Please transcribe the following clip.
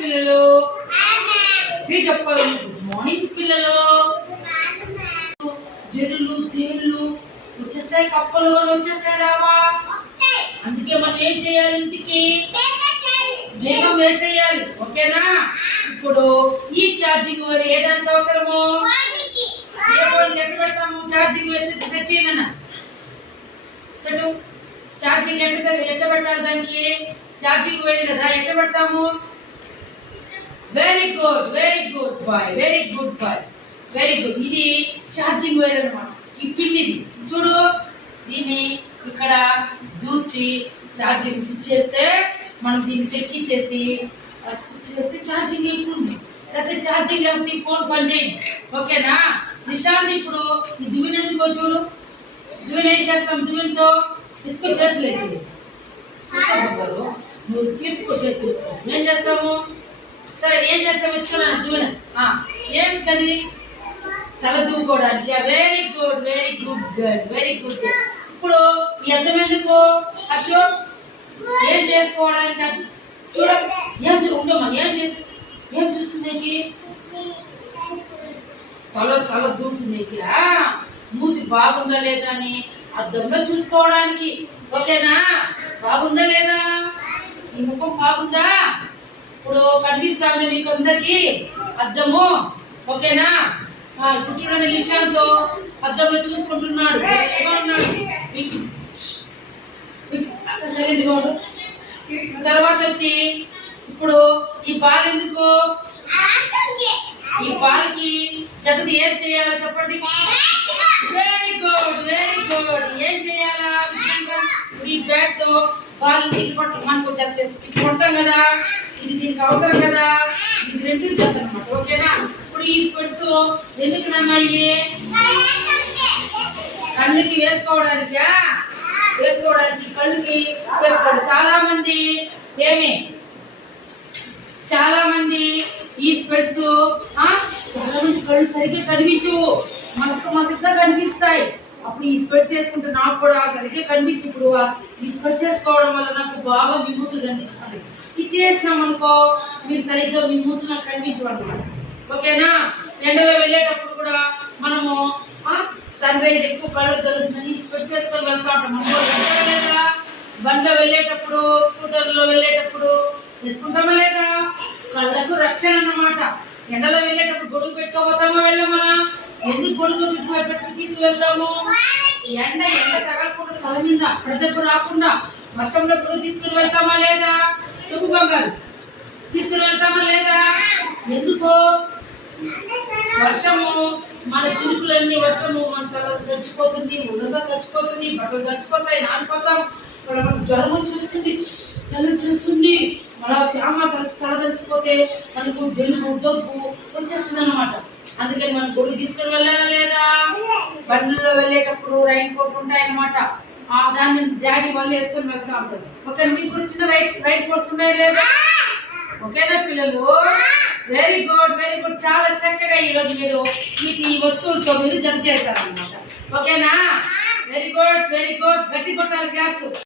పిల్లలు శ్రీ చెప్పాలి. Good morning పిల్లలు. జరులు తేళ్లు వచ్చేస్తాయి, కప్పలు వచ్చేస్తాయి రావా? అందుకే మనం ఏం చేయాలి? ఇంటికి వేగం వేసేయాలి. ఓకేనా? ఇప్పుడు ఈ ఛార్జింగ్ మరి ఏదానికి అవసరమో ఏ ఫోన్ ఎట్లా పెడతాము? ఛార్జింగ్ ఎట్లా సెట్ చేయనా? ఛార్జింగ్ ఎట్లా పెట్టాలి? దానికి ఛార్జింగ్ వేరు కదా, ఎట్లా పెడతాము? Very good, very good boy, very good boy, very good. ఇది ఛార్జింగ్ వైర్ అన్నమాట. ఈ పిన్ ఇది చూడు, దీన్ని ఇక్కడ దూర్చి ఛార్జింగ్ స్విచ్ చేస్తే మనం దీన్ని చెక్కిచ్చేసి స్విచ్ చేస్తే ఛార్జింగ్ ఎక్కుతుంది. లేకపోతే ఛార్జింగ్ లేకపోతే ఫోన్ పనిచేయండి. ఓకేనా? నిశాంత్ ఇప్పుడు ఈ దువ్వెన ఎందుకో చూడు. దువ్వెన ఏం చేస్తాం? దువ్వెనతో ఎత్తుకో చేతులు వేసి నువ్వు ఎత్తుకో చేతులు ఏం చేస్తాము? సరే ఏం చేస్తాం? ఎత్తుకున్నాను దువ్వెన. ఏమిటది? తల దూకోవడానికి. Very good, very good girl, very good. ఇప్పుడు ఈ అర్థం ఎందుకు అశోక్? ఏం చేసుకోవడానికి చూడ. ఉండమని ఏం చూస్తుంది? తల దూకునేకి మూతి బాగుందా లేదా అని అద్దంలో చూసుకోవడానికి. ఓకేనా? బాగుందా లేదా? ఈ ముఖం బాగుందా? ఇప్పుడు కనిపిస్తా ఉంది మీకు అందరికి అద్దము. ఓకేనా? ఇప్పుడు చూడండి, నిశాంత్ అద్దంలో చూసుకుంటున్నాడు. తర్వాత వచ్చి ఇప్పుడు ఈ బాల్ ఎందుకు? ఈ బాల్ కి జత ఏం చేయాలో చెప్పండి. Very good, very good. ఏం చేయాలా? ఈ బ్యాట్ తో బాల్ మనకు జత చేసి కొడతాం కదా, ఇది దీనికి అవసరం కదా. ఇది రెండు జత అన్నమాట. ఓకేనా? ఇప్పుడు ఈ స్పెట్స్ ఎందుకు నమ్మా? ఇవి కళ్ళకి వేసుకోవడానికి కళ్ళకి వేసుకోవడం. చాలా మంది ఈ స్పెట్స్ చాలా మంది కళ్ళు సరిగ్గా కనిపించవు, మసకగా కనిపిస్తాయి. అప్పుడు ఈ స్పెట్స్ వేసుకుంటే నాకు కూడా సరిగ్గా కనిపించి, ఇప్పుడు ఈ స్పెట్స్ వేసుకోవడం వల్ల నాకు బాగా విముతులు కనిపిస్తాయి. ఇది వేసినాం అనుకో, మీరు సరిగ్గా విముతులు నాకు కనిపించవన్నమాట. ఓకేనా? ఎండలో వెళ్ళేటప్పుడు కూడా మనము సన్ రైజ్ ఎక్కువ కళ్ళకు తగులుతుందని స్పెట్స్ వేసుకొని వెళ్తా ఉంటాం. లేదా బండిలో వెళ్ళేటప్పుడు, స్కూటర్లో వెళ్ళేటప్పుడు వేసుకుంటామా లేదా? కళ్ళకు రక్షణ అన్నమాట. ఎండలో వెళ్ళేటప్పుడు గొడుగు పెట్టుకోపోతామా వెళ్ళమా? ఎందుకు గొడుగు పెట్టుకు తీసుకువెళ్తాము? ఎండ తగలకుండా తల మీద ప్రదెబ్బ రాకుండా వర్షంలో గొడుగు తీసుకుని వెళ్తామా లేదా? చెప్పు బంగారు, తీసుకుని వెళ్తామా లేదా? ఎందుకో? వర్షము మన చిరుకులన్నీ, వర్షము మన తల గడిచిపోతుంది, ఉన్నగా గడిచిపోతుంది, బట్టలు గడిచిపోతాయి, నానిపోతాం. మనకు జ్వరం వచ్చేస్తుంది, చలి వచ్చేస్తుంది. మన తల కలిసిపోతే మనకు జలుబు దగ్గు వచ్చేస్తుంది అన్నమాట. అందుకని మనం గొడుగు తీసుకుని వెళ్ళాలా లేదా? బండ్లలో వెళ్ళేటప్పుడు రైన్ కోట్ ఉంటాయన్నమాట. దాన్ని డాడీ వాళ్ళు వేసుకొని వెళ్తా ఉంటారు. ఓకే, మీకు కూడా చిన్న రైన్ కోట్స్ ఉన్నాయా లేదా? ఓకేనా పిల్లలు? Very good, very good. చాలా చక్కగా ఈరోజు మీరు మీకు ఈ వస్తువులతో మీరు జత చేస్తారన్నమాట. ఓకేనా? Very good, very good. గట్టి కొట్టాలి క్లాస్.